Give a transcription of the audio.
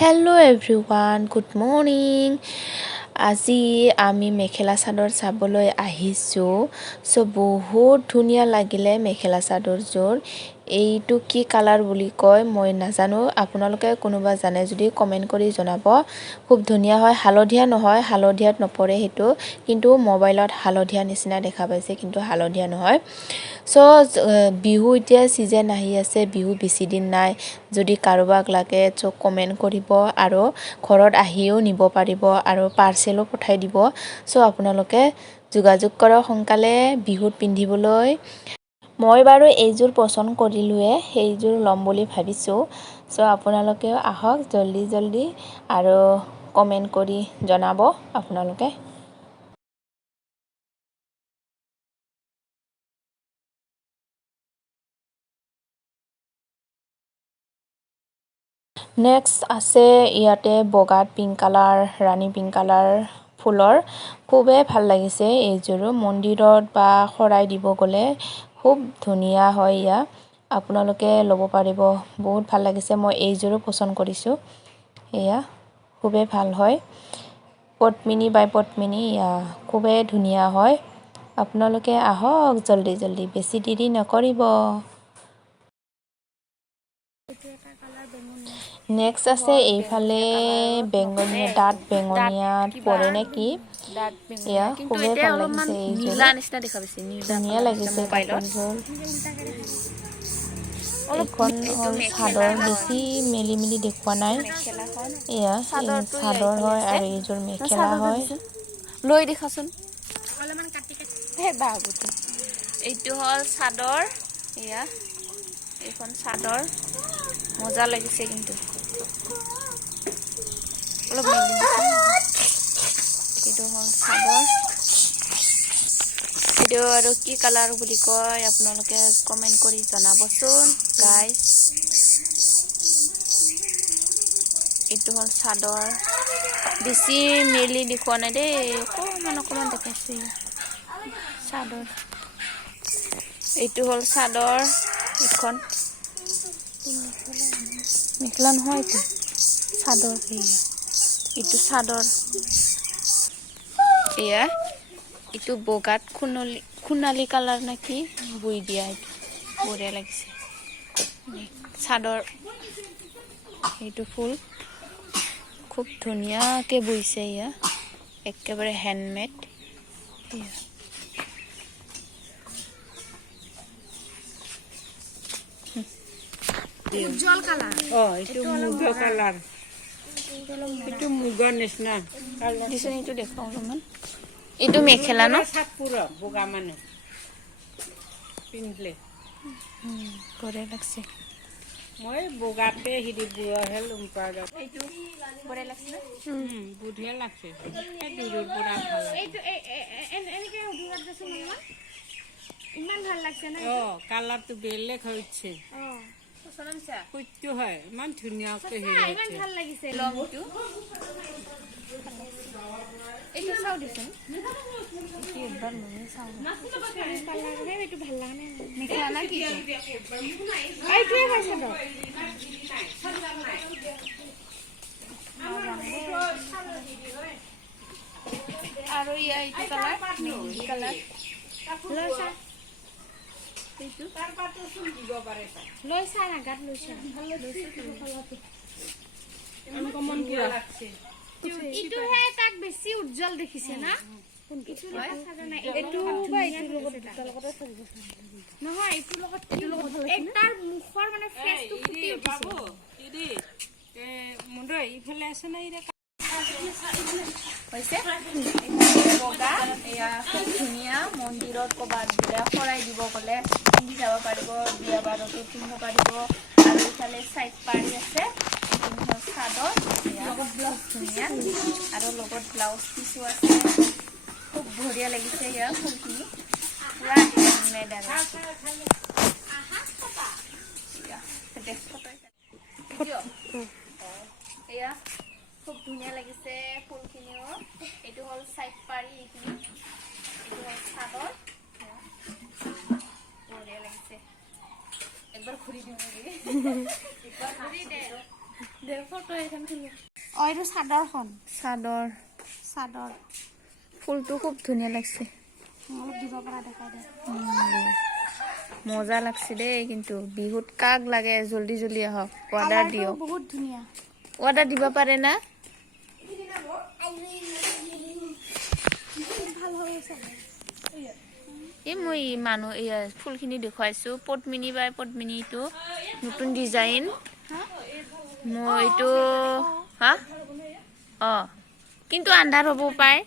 Hello' everyone, good morning. আজি আমি মেখেলা চাদৰ চাবলৈ আহিছোঁ। বহুত ধুনীয়া লাগিলে মেখেলা চাদৰযোৰ। এইটো কি কালাৰ বুলি কয় মই নাজানো, আপোনালোকে কোনোবা জানে যদি কমেণ্ট কৰি জনাব। খুব ধুনীয়া হয়, হালধীয়া নহয়, হালধীয়াত নপৰে সেইটো, কিন্তু মোবাইলত হালধীয়া নিচিনা দেখা পাইছে, কিন্তু হালধীয়া নহয়। বিহু এতিয়া ছিজন আহি আছে, বিহু বেছি দিন নাই। যদি কাৰোবাক লাগে কমেণ্ট কৰিব আৰু ঘৰত আহিও নিব পাৰিব আৰু পাৰ্চেলো পঠাই দিব। আপোনালোকে যোগাযোগ কৰক সোনকালে বিহুত পিন্ধিবলৈ। মই বাৰু এইযোৰ পচন্দ কৰিলোঁৱে, সেইযোৰ ল'ম বুলি ভাবিছোঁ। আপোনালোকেও আহক জল্দি আৰু কমেণ্ট কৰি জনাব আপোনালোকে। নেক্সট আছে ইয়াতে বগাত পিংক কালাৰ, ৰাণী পিংক কালাৰ ফুলৰ। খুবেই ভাল লাগিছে এইযোৰো। মন্দিৰত বা শৰাই দিব গ'লে খুব ধুনীয়া হয় ইয়াত। আপোনালোকে ল'ব পাৰিব, বহুত ভাল লাগিছে। মই এইযোৰো পচন্দ কৰিছোঁ। এয়া খুবেই ভাল হয়, পদ্মিনী বাই পদ্মিনী, খুবেই ধুনীয়া হয়। আপোনালোকে আহক জল্দি, বেছি দেৰি নকৰিব। নেক্সট আছে এইফালে বেঙুনীয়া, ডাঠ বেঙুনীয়াত পৰে নেকি। এয়া খুবেই ভাল লাগিছে এইযোৰ, ধুনীয়া লাগিছে কাপোৰযোৰ। এইখন হ'ল চাদৰ, বেছি মেলি দেখুওৱা নাই। এয়া চাদৰ হয় আৰু এইযোৰ মেখেলা হয়। লৈ দেখাচোন অলপমান কাটি বাবুটো। এইটো হ'ল চাদৰ, এয়া এইখন চাদৰ মজা লাগিছে কিন্তু অলপ এইটো হ'ল চাদৰ। এইটো আৰু কি কালাৰ বুলি কয় আপোনালোকে কমেণ্ট কৰি জনাবচোন গাইজ। এইটো হ'ল চাদৰ, বেছি মেলি দেখুওৱা নাই দেই, অকণমান দেখাইছোঁ চাদৰ। এইটো হ'ল চাদৰ, এইখন মেখেলা নহয়, এইটো চাদৰ। এইটো চাদৰ, এয়া এইটো বগাত সোণালী কালাৰ নেকি বৈ দিয়া, এইটো বঢ়িয়া লাগিছে চাদৰ। এইটো ফুল খুব ধুনীয়াকে বৈছে, এয়া একেবাৰে হেণ্ডমেড। উজ্জ্বল কালাৰ, এইটো মুগা কালাৰ, এইটো মুগা নিচিনা দিছে। এইটো দেখাও অলপমান, এইটো মেখেলা ন, বগা মানে পিন্ধিলে বঢ়িয়া লাগছে। মই বগাতে বুঢ়াহে ল'ম পাৰ, এইটো বঢ়িয়া লাগছে, বঢ়িয়া লাগছে। দূৰৰ পৰা ভাল ইমান ভাল লাগছে না। কালাৰটো বেলেগ হৈছে, সত্য হয়, ইমান ধুনীয়াকে ইমান ভাল লাগিছে। লংটো এইটো চাও দিচোন, এইটো ভাল লাগা নাই মেখেলা না কি এইটোৱে পাইছে তো। আৰু এইটো কালাৰ মেহেন্দি কালাৰ লৈছা, এইটো লৈছা নাগাত লৈছা, ইটোহে তাক বেছি উজ্জ্বল দেখিছে না। নহয় এইটোৰ লগত তাৰ মুখৰ মানে ফেচটো ফুটি উঠিছে। মুন্দৈ ইফালে আছে না হৈছে বগা, এয়া খুব ধুনীয়া। মন্দিৰত ক'ৰবাত বোলে শৰাই দিব গ'লে পিন্ধি যাব পাৰিব, বিয়া বাৰতো পিন্ধিব পাৰিব। আৰু ইফালে চাইড পাৰি আছে, চাদৰ লগত ব্লাউজ ধুনীয়া, আৰু লগত ব্লাউজ পিচো আছে। খুব বঢ়িয়া লাগিছে ইয়াৰ ফুলখিনি, পুৰা হেণ্ডমেড আৰু এয়া খুব ধুনীয়া লাগিছে ফুলখিনিও। এইটো হ'ল চাইড পাৰি, এইখিনি এইটো হ'ল চাদৰ, বঢ়িয়া লাগিছে। একবাৰ ঘূৰি দিওঁ নেকি, একবাৰ ঘূৰি দে। এইটো চাদৰখন চাদৰ চাদৰ ফুলটো খুব ধুনীয়া লাগছে অলপ দিব পৰা দেখাই দে মজা লাগছে দেই কিন্তু বিহুত কাক লাগে জলদি জলদি আহক অৰ্ডাৰ কালাৰটো দিয়ক বহুত ধুনীয়া অৰ্ডাৰ দিব পাৰে না ভাল হৈ আছে এই মই মানুহ এই ফুলখিনি দেখুৱাইছোঁ পদ্মিনী বাই পদ্মিনীটো নতুন ডিজাইন মই এইটো হা অঁ কিন্তু আন্ধাৰ হ'ব পায়